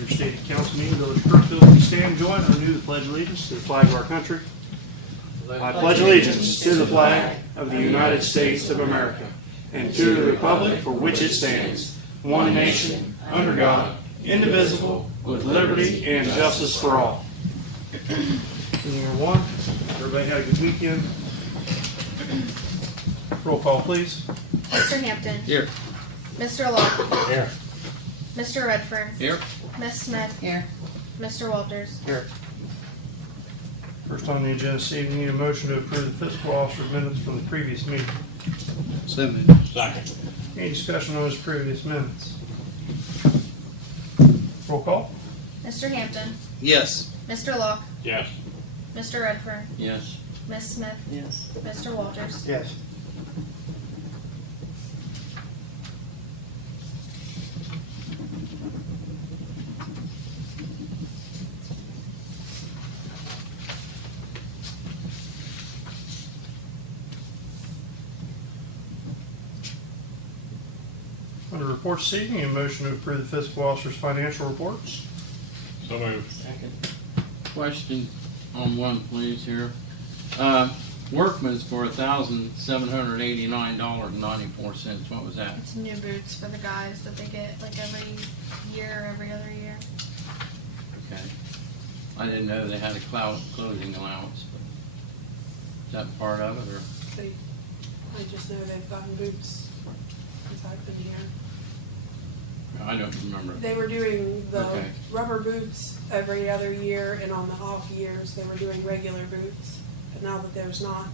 regular stated council meeting, Village of Crooksville, we stand joined and renew the pledge of allegiance to the flag of our country. I pledge allegiance to the flag of the United States of America and to the republic for which it stands, one nation, under God, indivisible, with liberty and justice for all. Number one, everybody had a good weekend. Roll call, please. Mr. Hampton. Here. Mr. Locke. Here. Mr. Redfern. Here. Miss Smith. Here. Mr. Walters. Here. First on the agenda this evening, need a motion to approve the fiscal officer's minutes from the previous meeting. So moved. Second. Any discussion on those previous minutes? Roll call. Mr. Hampton. Yes. Mr. Locke. Yes. Mr. Redfern. Yes. Miss Smith. Yes. Mr. Walters. Yes. Under reports this evening, a motion to approve the fiscal officer's financial reports. So moved. Second. Question on one, please, here. Workman's for $1,789.94. What was that? It's new boots for the guys that they get like every year or every other year. Okay. I didn't know they had a clothing allowance, but is that part of it, or? I just know they've gotten boots since I've been here. I don't remember. They were doing the Okay. rubber boots every other year, and on the off years, they were doing regular boots. But now that there's not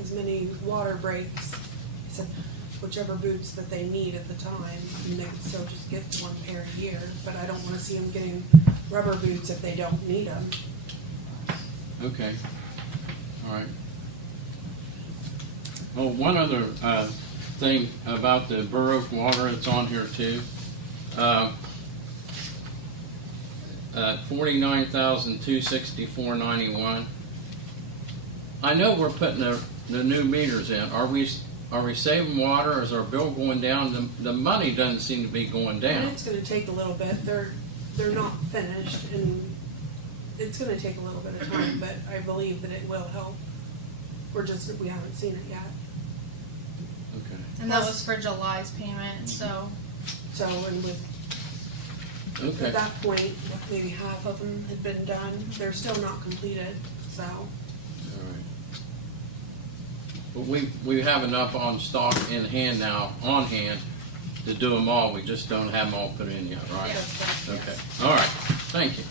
as many water breaks, I said whichever boots that they need at the time, and they could still just get one pair a year. But I don't want to see them getting rubber boots if they don't need them. Okay. All right. Well, one other thing about the Borough water, it's on here too. $49,264.91. I know we're putting the new meters in. Are we saving water? Is our bill going down? The money doesn't seem to be going And down. it's going to take a little bit. They're not finished, and it's going to take a little bit of time. But I believe that it will help. We haven't seen it yet. Okay. And that was for July's payment, so. So, and with Okay. at that point, maybe half of them had been done. They're still not completed. So, All right. But we have enough on stock in hand now, on hand, to do them all. We just don't have them all put in yet, right? that's correct. Okay. Yes. All right. Thank you.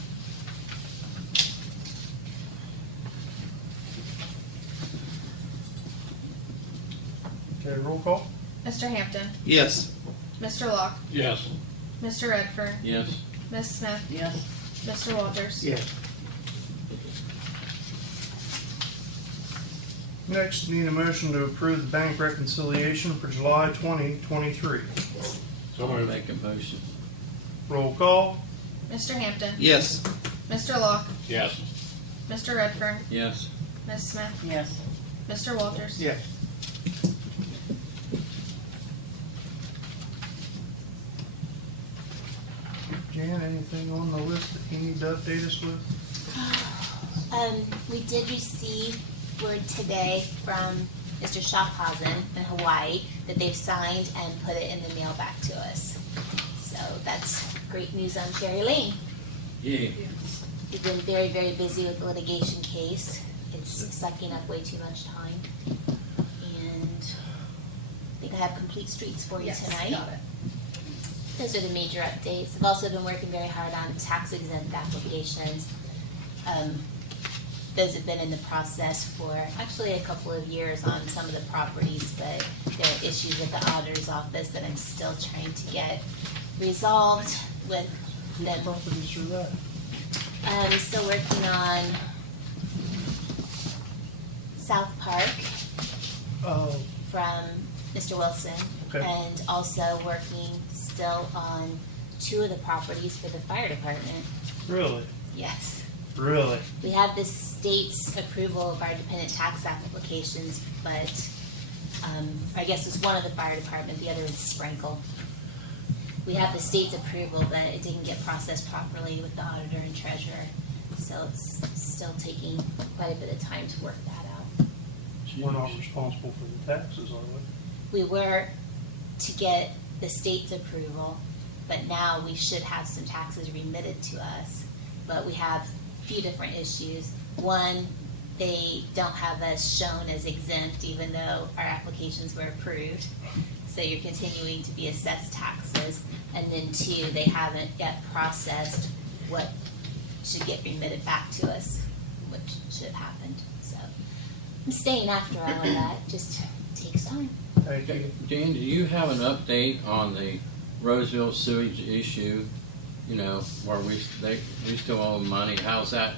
Okay, roll call. Mr. Hampton. Yes. Mr. Locke. Yes. Mr. Redfern. Yes. Miss Smith. Yes. Mr. Walters. Yes. Next, need a motion to approve the bank reconciliation for July 2023. So I'll make a motion. Roll call. Mr. Hampton. Yes. Mr. Locke. Yes. Mr. Redfern. Yes. Miss Smith. Yes. Mr. Walters. Yes. Jan, anything on the list that you need to update us with? We did receive word today from Mr. Schaffhausen in Hawaii that they've signed and put it in the mail back to us. So that's great news on Cherry Lane. Yeah. We've been very, very busy with the litigation case. It's sucking up way too much time. And I think I have complete streets for you tonight. Got it. Those are the major updates. I've also been working very hard on tax exempt applications. Those have been in the process for actually a couple of years on some of the properties, but there are issues with the auditor's office that I'm still trying to get resolved with them. Properties are that? I'm still working on South Park from Mr. Wilson, Okay. and also working still on 2 of the properties for the fire department. Really? Yes. Really? We have the state's approval of our dependent tax applications, but I guess it's one of the fire department, the other is Sprankle. we have the state's approval, but it didn't get processed properly with the auditor and treasurer. So it's still taking quite a bit of time to work that out. We're not responsible for the taxes, are we? We were to get the state's approval, but now we should have some taxes remitted to us. But we have a few different issues. One, they don't have us shown as exempt even though our applications were approved. So you're continuing to be assessed taxes. And then two, they haven't yet processed what should get remitted back to us, which should have happened. So I'm staying after all of that. Just takes time. Thank you. Dan, do you have an update on the Roseville sewage issue? You know, where we still owe money. How's that?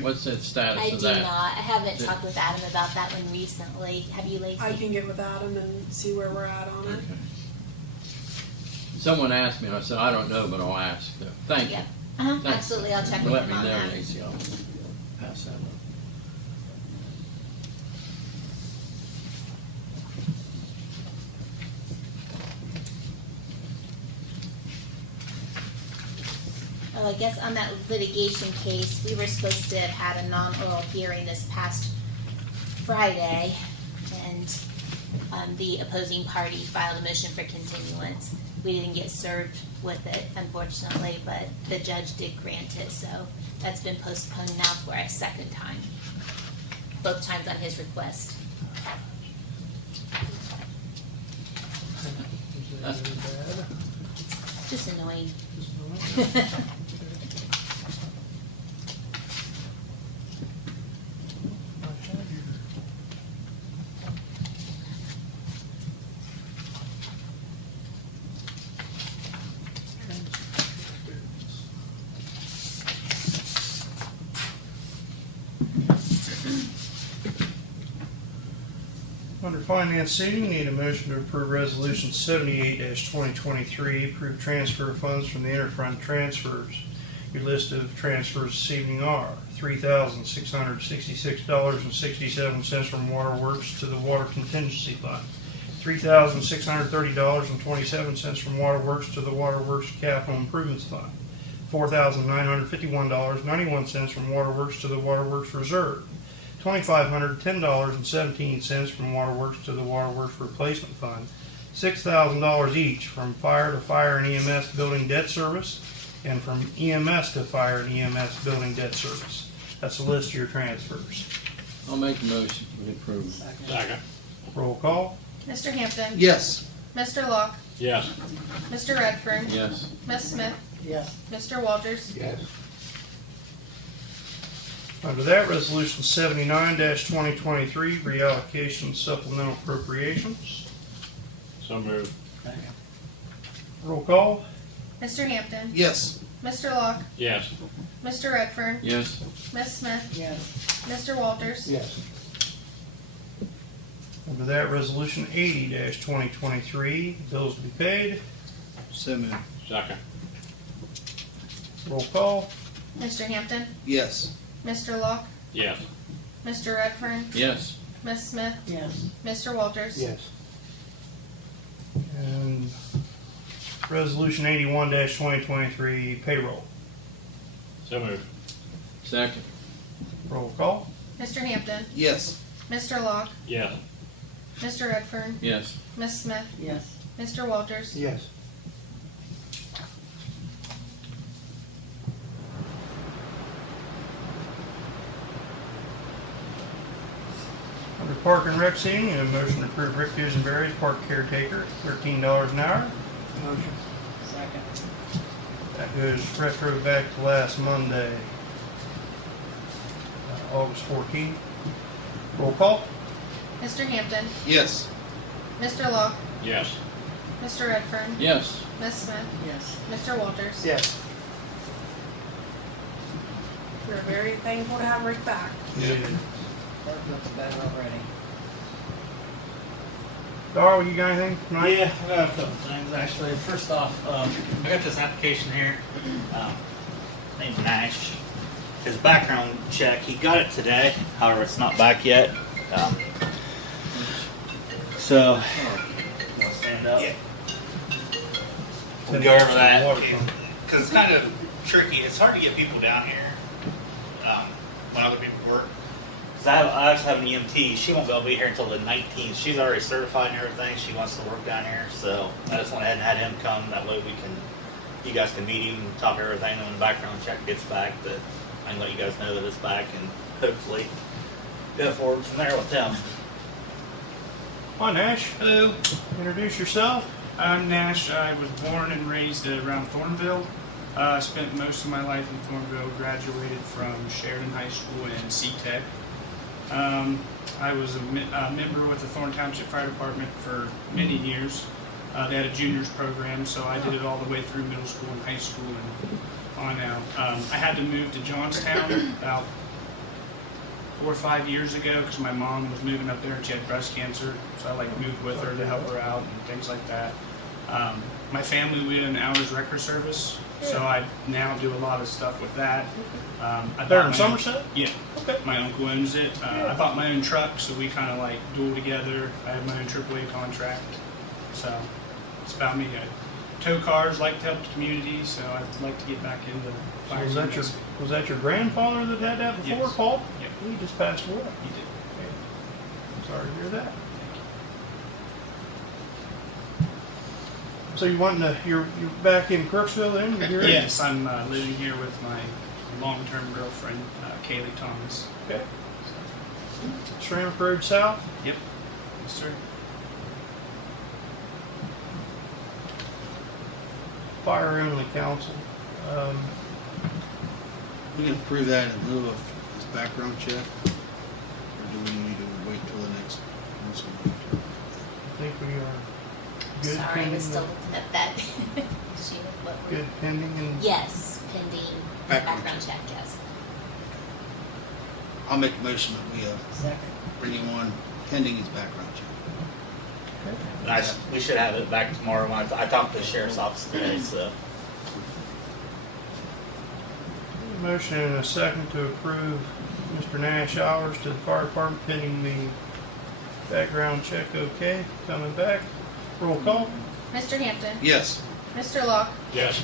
What's the status I of do that? not. I haven't talked with Adam about that one recently. Have you, Lacey? I can get with Adam and see where we're at on it. Okay. Someone asked me, and I said, I don't know, but I'll ask. So, thank you. Yep. Thanks. Absolutely. I'll check with Let him me on know, that. Lacey. I'll pass that on. Oh, I guess on that litigation case, we were supposed to have had a non-oral hearing this past Friday, and the opposing party filed a motion for continuance. We didn't get served with it, unfortunately, but the judge did grant it, so that's been postponed now for a second time, both times on his request. Is that any bad? Just annoying. Just a moment. I have your- Under Finance C, we need a motion to approve Resolution 78-2023, approve transfer of funds from the interfund transfers. Your list of transfers this evening are $3,666.67 from Waterworks to the Water Contingency Fund, $3,630.27 from Waterworks to the Waterworks Capital Improvements Fund, $4,951.91 from Waterworks to the Waterworks Reserve, $2,510.17 from Waterworks to the Waterworks Replacement Fund, $6,000 each from Fire to Fire and EMS Building Debt Service, and from EMS to Fire and EMS Building Debt Service. That's a list of your transfers. I'll make a motion to approve. Second. Roll call. Mr. Hampton. Yes. Mr. Locke. Yes. Mr. Redfern. Yes. Miss Smith. Yes. Mr. Walters. Yes. Under that, Resolution 79-2023, reallocation supplemental appropriations. So moved. Roll call. Mr. Hampton. Yes. Mr. Locke. Yes. Mr. Redfern. Yes. Miss Smith. Yes. Mr. Walters. Yes. Under that, Resolution 80-2023, bills to be paid. So moved. Second. Roll call. Mr. Hampton. Yes. Mr. Locke. Yes. Mr. Redfern. Yes. Miss Smith. Yes. Mr. Walters. Yes. And Resolution 81-2023, payroll. So moved. Second. Roll call. Mr. Hampton. Yes. Mr. Locke. Yes. Mr. Redfern. Yes. Miss Smith. Yes. Mr. Walters. Yes. Under Park and Rec scene, a motion to approve Rick Dusenberry as park caretaker at $13 an hour. Motion. Second. That goes retro back to last Monday, August 14th. Roll call. Mr. Hampton. Yes. Mr. Locke. Yes. Mr. Redfern. Yes. Miss Smith. Yes. Mr. Walters. Yes. We're very thankful to have Rick back. Yeah. That looks better already. Darrell, you got anything tonight? Yeah, I got a couple things actually. First off, I got this application here. Named Nash. His background check, he got it today. However, it's not back yet. So, stand up. Yeah. we'll go over that because it's kind of tricky. It's hard to get people down here when other people work. So I actually have an EMT. She won't be able to be here until the 19th. She's already certified and everything. She wants to work down here, so I just went ahead and had him come. That way you guys can meet him and talk everything. And when the background check gets back, that I can let you guys know that it's back and hopefully go forward from there with him. Hi, Nash. Hello, Introduce yourself. I'm Nash. I was born and raised around Thornville. I spent most of my life in Thornville, graduated from Sheridan High School and C-Tech. I was a member with the Thorn Township Fire Department for many years. They had a juniors program, so I did it all the way through middle school and high school and on out. I had to move to Johnstown about 4 or 5 years ago because my mom was moving up there and she had breast cancer, so I moved with her to help her out and things like that. My family, we had an hours record service, so I now do a lot of stuff with that. There in Somerset? Yeah. Okay. My uncle owns it. I bought my own truck, so we kind of duel together. I have my own AAA contract, so it's about me. I tow cars, like to help the community, so I'd like to get back into fire. Was that your grandfather that had that before, Yes. Paul? Yep. He just passed away. He did. I'm sorry to hear that. So you're back in Crooksville then? You're here? Yes, I'm living here with my long-term girlfriend, Kaylee Thomas. Okay. Shrimp Road South? Yep. Yes, sir. Fire only council. We can approve that in lieu of this background check? Or do we need to wait till the next council meeting? I think we are good. Sorry, I pending was still the- looking at that. She was what? Good pending and Yes, pending background check. Yes. I'll make a motion that we bring him on pending his background check. We should have it back tomorrow. When I talked to the sheriff's office today, so. motion and a second to approve Mr. Nash hours to the fire department pending the background check. Okay, coming back. Roll call. Mr. Hampton, Yes. Mr. Locke, Yes.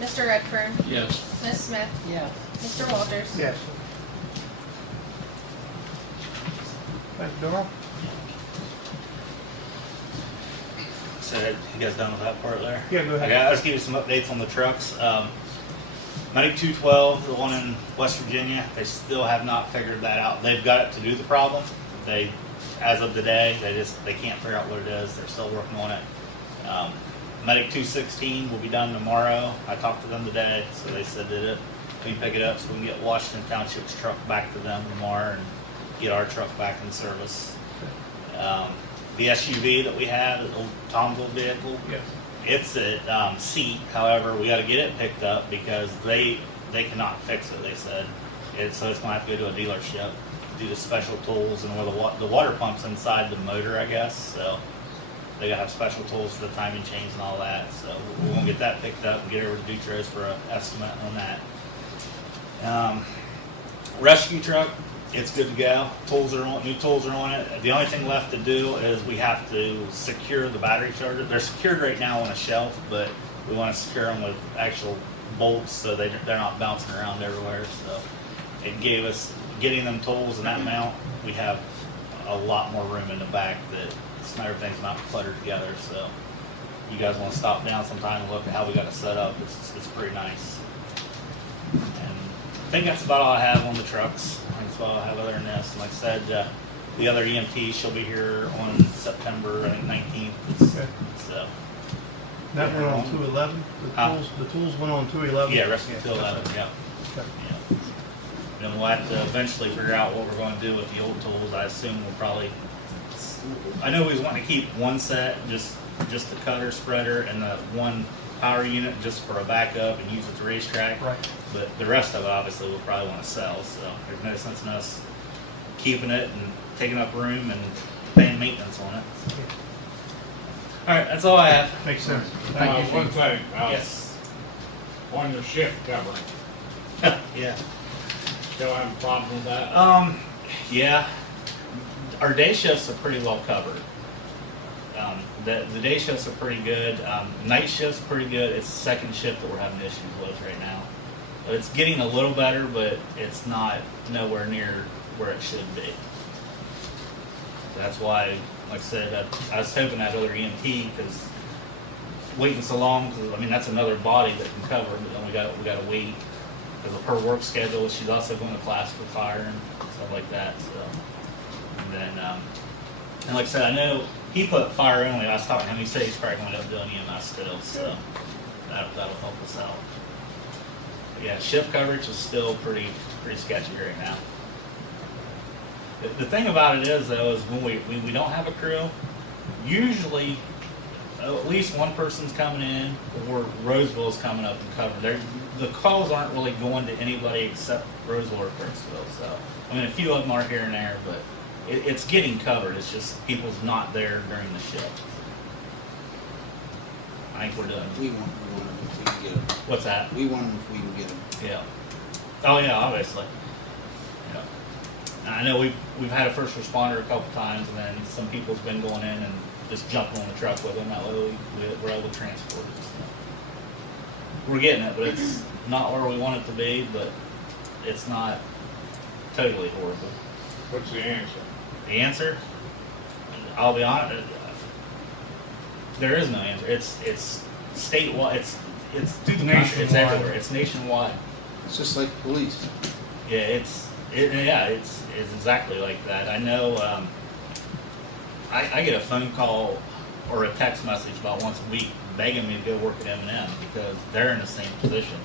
Mr. Redfern, Yes. Ms. Smith, Yes. Mr. Walters. Yes. Thank you, Darrell. So you guys done with that part there? Yeah, go ahead. Okay, I'll just give you some updates on the trucks. Medic 212, the one in West Virginia, they still have not figured that out. They've got it to do the problem. As of today, they can't figure out what it is. They're still working on it. Medic 216 will be done tomorrow. I talked to them today, so they said that we can pick it up so we can get Washington Township's truck back to them tomorrow and get our truck back in service. The SUV that we have, the old Tom's old vehicle, Yes. it's at seat. However, we got to get it picked up because they cannot fix it. They said so it's going to have to go to a dealership, do the special tools, and where the water pump's inside the motor, I guess. So they got to have special tools for the timing chains and all that. So we're going to get that picked up and get over to Dutros for an estimate on that. Rescue truck, it's good to go. New tools are on it. The only thing left to do is we have to secure the battery charger. They're secured right now on a shelf, but we want to secure them with actual bolts so they're not bouncing around everywhere. So it gave us, getting them tools and that mount, we have a lot more room in the back that everything's not cluttered together. So you guys want to stop down sometime and look at how we got it set up. It's pretty nice. And I think that's about all I have on the trucks. I think that's about all I have other than this. And like I said, the other EMT, she'll be here on September, I think, 19th. Okay. So, That went on 211. The tools went on 211. yeah, rest until 11, yeah. Okay. Yeah. Then we'll have to eventually figure out what we're going to do with the old tools. I assume we'll probably, I know we want to keep one set, just the cutter, spreader, and the one power unit just for a backup and use it to racetrack. Right. But the rest of it, obviously, we'll probably want to sell. So there's no sense in us keeping it and taking up room and paying maintenance on it. All right, that's all I have. Makes sense. Thank you. One thing, Yes. on your shift covering, Yeah. still have a problem with that? Yeah. Our day shifts are pretty well covered. The day shifts are pretty good. Night shifts pretty good. It's the second shift that we're having issues with right now. But it's getting a little better, but it's not nowhere near where it should be. That's why, like I said, I was hoping that other EMT, because waiting so long, cause, I mean, that's another body that can cover, but then we got to wait because of her work schedule. She's also going to class for fire and stuff like that. So, and then, and like I said, I know he put fire only. I was talking to him. He said he's probably going to end up doing EMS still, so that'll help us out. But yeah, shift coverage is still pretty sketchy right now. The thing about it is, though, is when we don't have a crew, usually at least one person's coming in, or Roseville is coming up and covering. The calls aren't really going to anybody except Roseville or Crooksville. So, I mean, a few of them are here and there, but it's getting covered. It's just people's not there during the shift. I think we're done. We want them if we can get them. What's that? We want them if we can get them. Yeah. Oh yeah, obviously. Yeah. And I know we've had a first responder a couple times, and then some people's been going in and just jumping on the truck with them. That way we're able to transport it. So we're getting it, but it's not where we want it to be. But it's not totally horrible. What's the answer? The answer, I'll be honest, there is no answer. It's statewide. It's through the country. It's everywhere. It's nationwide. It's just like police. Yeah, it's exactly like that. I know. I get a phone call or a text message about once a week begging me to go work at M&M because they're in the same position.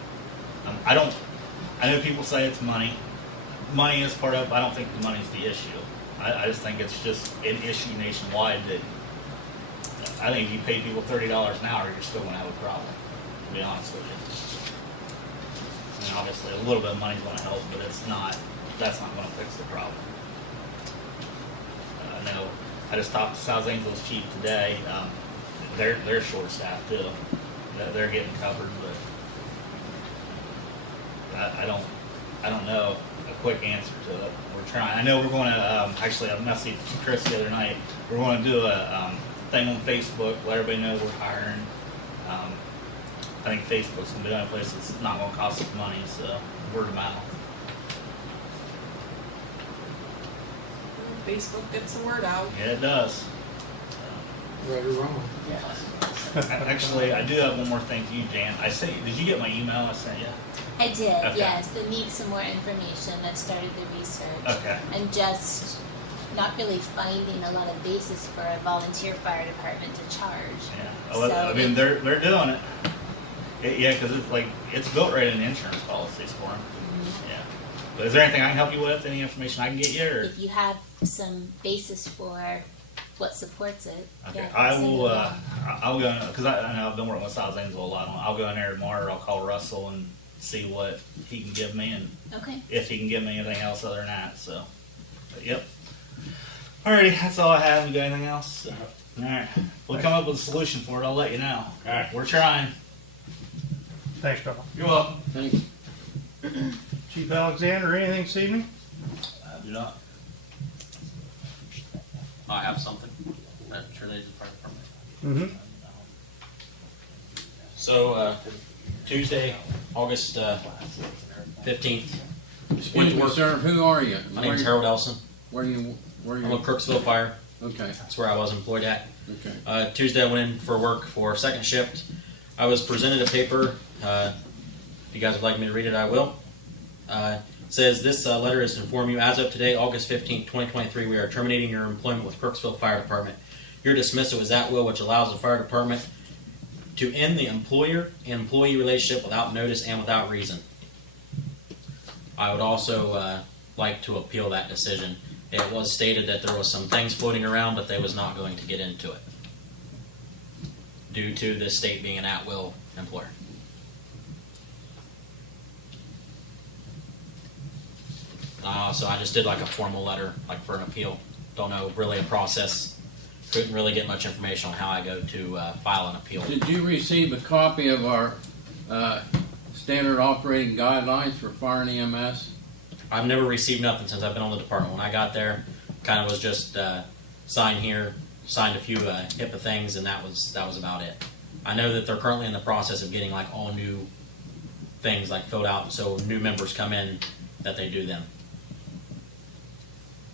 I know people say it's money. Money is part of it. I don't think the money's the issue. I just think it's just an issue nationwide that I think if you pay people $30 an hour, you're still going to have a problem, to be honest with you. I mean, obviously, a little bit of money's going to help, but that's not going to fix the problem. I know I just talked to South Zanesville's chief today. They're short-staffed too. They're getting covered, but I don't know a quick answer to it. We're trying. I know we're going to actually. I messaged Chris the other night. We're going to do a thing on Facebook, let everybody know we're hiring. I think Facebook's going to be the only place that's not going to cost us money, so word of mouth. Facebook gets the word out. Yeah, it does. Right or wrong. Actually, I do have one more thing to you, Jan. Did you get my email I sent you? I did, Okay. yes. I need some more information. I've started the research. Okay. I'm just not really finding a lot of basis for a volunteer fire department to charge. Yeah. Well, So I mean, they're doing it. Yeah, because it's built right in insurance policies for them. Yeah. But is there anything I can help you with? Any information I can get you? Or? If you have some basis for what supports it, Okay, yeah, I send it will. along. I'll go because I know I've been working with South Zanesville a lot. I'll go in there tomorrow. I'll call Russell and see what he can give me, and Okay. if he can give me anything else other than that. So, but yep. Alrighty, that's all I have. You got anything else? All right. If we come up with a solution for it, I'll let you know. Okay. We're trying. Thanks, Papa. You're welcome. Thanks. Chief Alexander, anything this evening? I do not. I have something that's related to the fire department. Mm-hmm. So, Tuesday, August 15th, went Excuse to me, work. sir. Who are you? My name is Harold Ellison. Where you? I'm with Crooksville Fire. Okay. That's where I was employed at. Okay. Tuesday, I went in for work for second shift. I was presented a paper. If you guys would like me to read it, I will. It says, this letter is to inform you, as of today, August 15th, 2023, we are terminating your employment with Crooksville Fire Department. Your dismissal is at will, which allows the fire department to end the employer and employee relationship without notice and without reason. I would also like to appeal that decision. It was stated that there was some things floating around, but they was not going to get into it due to the state being an at-will employer. So I just did like a formal letter, like for an appeal. Don't know really a process. Couldn't really get much information on how I go to file an appeal. Did you receive a copy of our standard operating guidelines for fire and EMS? I've never received nothing since I've been on the department. When I got there, kind of was just sign here, signed a few HIPAA things, and that was about it. I know that they're currently in the process of getting like all new things like filled out, so new members come in that they do them.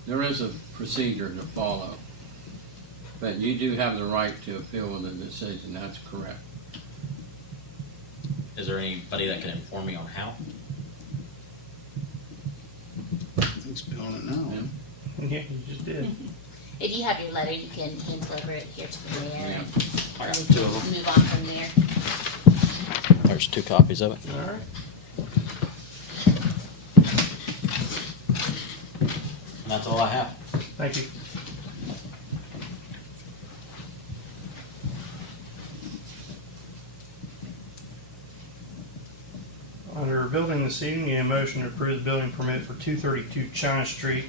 There is a procedure to follow, but you do have the right to appeal the decision, that's correct. Is there anybody that can inform me on how? I think it's on it now. Yeah, you just did. If you have your letter, you can hand deliver it here to the mayor Yeah. and I got we'll two of them. move on from there. There's 2 copies of it. All right. And that's all I have. Thank you. Under building this evening, need a motion to approve the building permit for 232 China Street.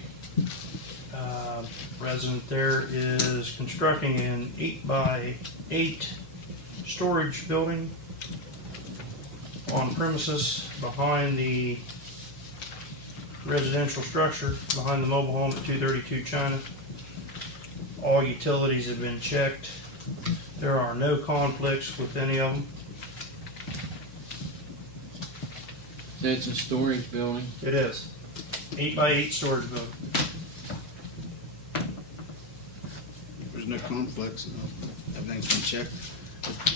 Resident there is constructing an 8x8 storage building on premises behind the residential structure, behind the mobile home at 232 China. All utilities have been checked. There are no conflicts with any of them. It's a storage building. It is. 8x8 storage building. There's no conflicts, no, everything's been checked.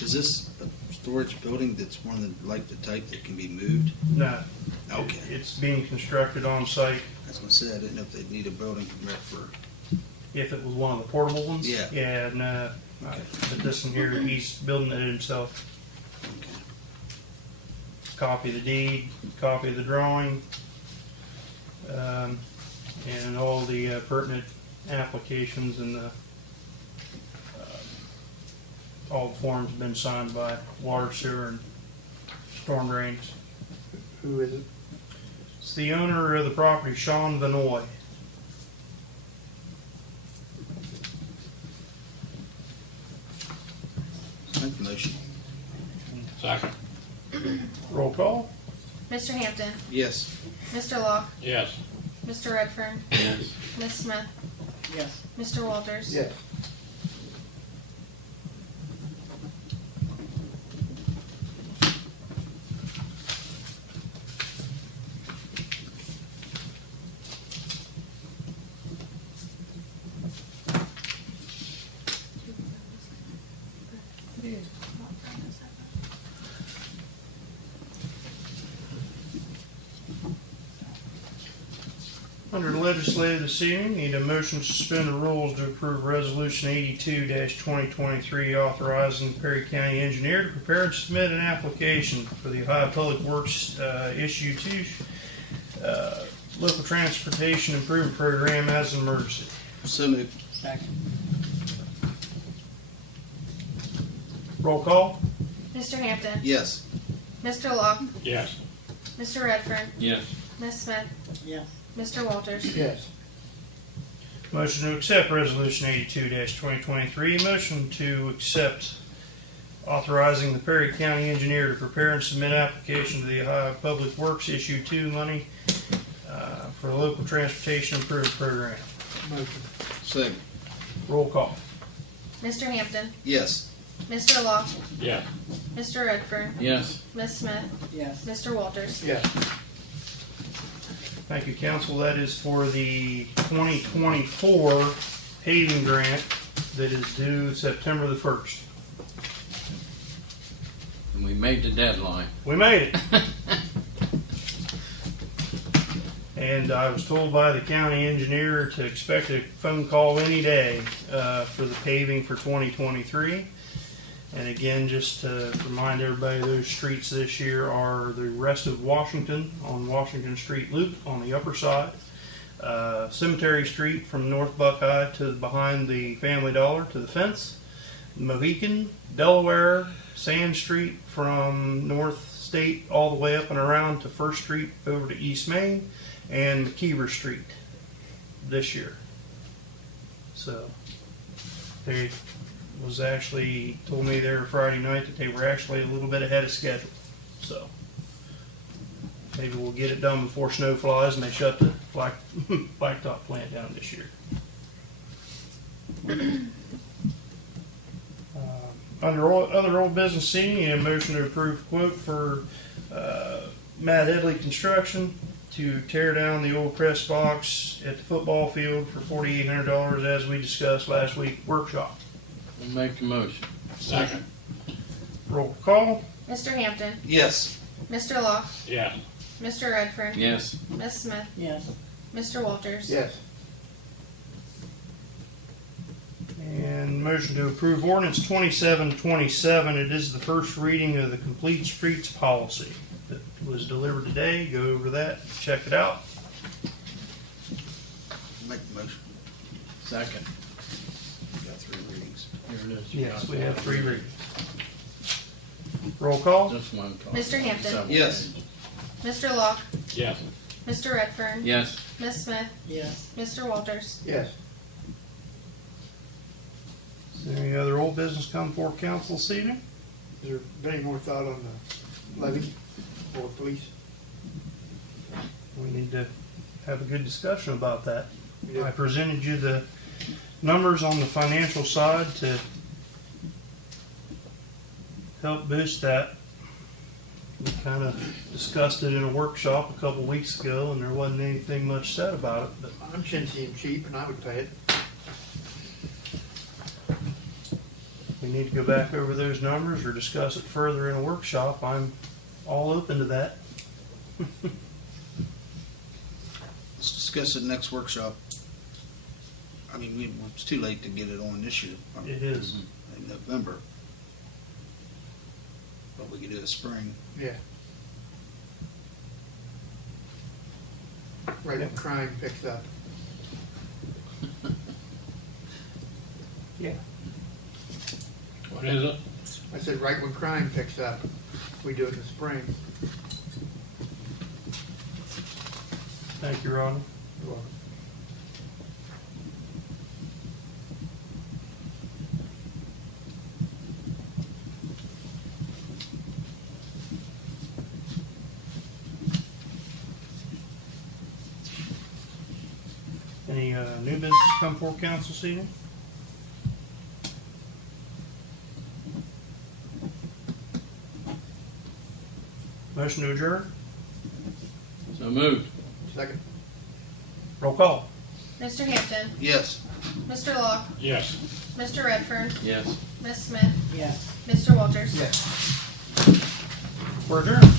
Is this a storage building that's one of the, like the type that can be moved? No. Okay. It's being constructed on site. That's what I said, I didn't know if they'd need a building permit for, If it was one of the portable ones? Yeah. Yeah, no. Okay. But this one here, he's building it himself. okay. Copy of the deed, copy of the drawing, and all the pertinent applications and the all the forms have been signed by water, sewer, and storm drains. Who is it? It's the owner of the property, Sean Vanoy. Make the motion. Second. Roll call. Mr. Hampton, Yes. Mr. Locke, Yes. Mr. Redfern, Yes. Ms. Smith, Yes. Mr. Walters. Yes. Under legislative this evening, need a motion to suspend the rules to approve Resolution 82-2023 authorizing the Perry County Engineer to prepare and submit an application for the Ohio Public Works Issue 2 Local Transportation Improvement Program as an emergency. So moved. Second. Roll call. Mr. Hampton, Yes. Mr. Locke, Yes. Mr. Redfern, Yes. Ms. Smith, Yes. Mr. Walters. Yes. Motion to accept Resolution 82-2023. Motion to accept authorizing the Perry County Engineer to prepare and submit application to the Ohio Public Works Issue 2 money for the Local Transportation Improvement Program. Motion. Second. Roll call. Mr. Hampton, Yes. Mr. Locke, Yes. Mr. Redfern, Yes. Ms. Smith, Yes. Mr. Walters. Yes. Thank you, council. That is for the 2024 paving grant that is due September the 1st. And we made the deadline. We made it. And I was told by the county engineer to expect a phone call any day for the paving for 2023. And again, just to remind everybody, those streets this year are the rest of Washington on Washington Street Loop on the upper side. Cemetery Street from North Buckeye to behind the Family Dollar to the fence. Mohican, Delaware, Sand Street from North State all the way up and around to First Street over to East Main, and McKeever Street this year. So they was actually told me there Friday night that they were actually a little bit ahead of schedule. So maybe we'll get it done before snow flies and they shut the blacktop plant down this year. Under other old business seating, a motion to approve quote for Matt Headley Construction to tear down the old press box at the football field for $4,800 as we discussed last week workshop. We'll make the motion. Second. Roll call. Mr. Hampton, Yes. Mr. Locke, Yes. Mr. Redfern, Yes. Miss Smith, Yes. Mr. Walters. Yes. And motion to approve ordinance 2727. It is the first reading of the complete streets policy that was delivered today. Go over that, check it out. Make the motion. Second. Got 3 readings. Here it is. Yes, we have 3 readings. Roll call. Just one call. Mr. Hampton. Several Yes. readings. Mr. Locke, Yes. Mr. Redfern, Yes. Miss Smith, Yes. Mr. Walters. Yes. Is there any other old business come before council this evening? Has there been any more thought on the levy for police? We need to have a good discussion about that. Yeah. I presented you the numbers on the financial side to help boost that. We kind of discussed it in a workshop a couple weeks ago, and there wasn't anything much said about it. But I'm shouldn't seem cheap, and I would pay it. we need to go back over those numbers or discuss it further in a workshop. I'm all open to that. Let's discuss it next workshop. I mean, it's too late to get it on this year. It is. In November. But we could do it spring. Yeah. Right when crime picks up. Yeah. What is it? I said right when crime picks up, we do it in the spring. Thank you, Ronnie. You're welcome. Any new business come before council this evening? Motion to adjourn? So moved. Second. Roll call. Mr. Hampton, Yes. Mr. Locke, Yes. Mr. Redfern, Yes. Miss Smith, Yes. Mr. Walters. Yes. We're adjourned.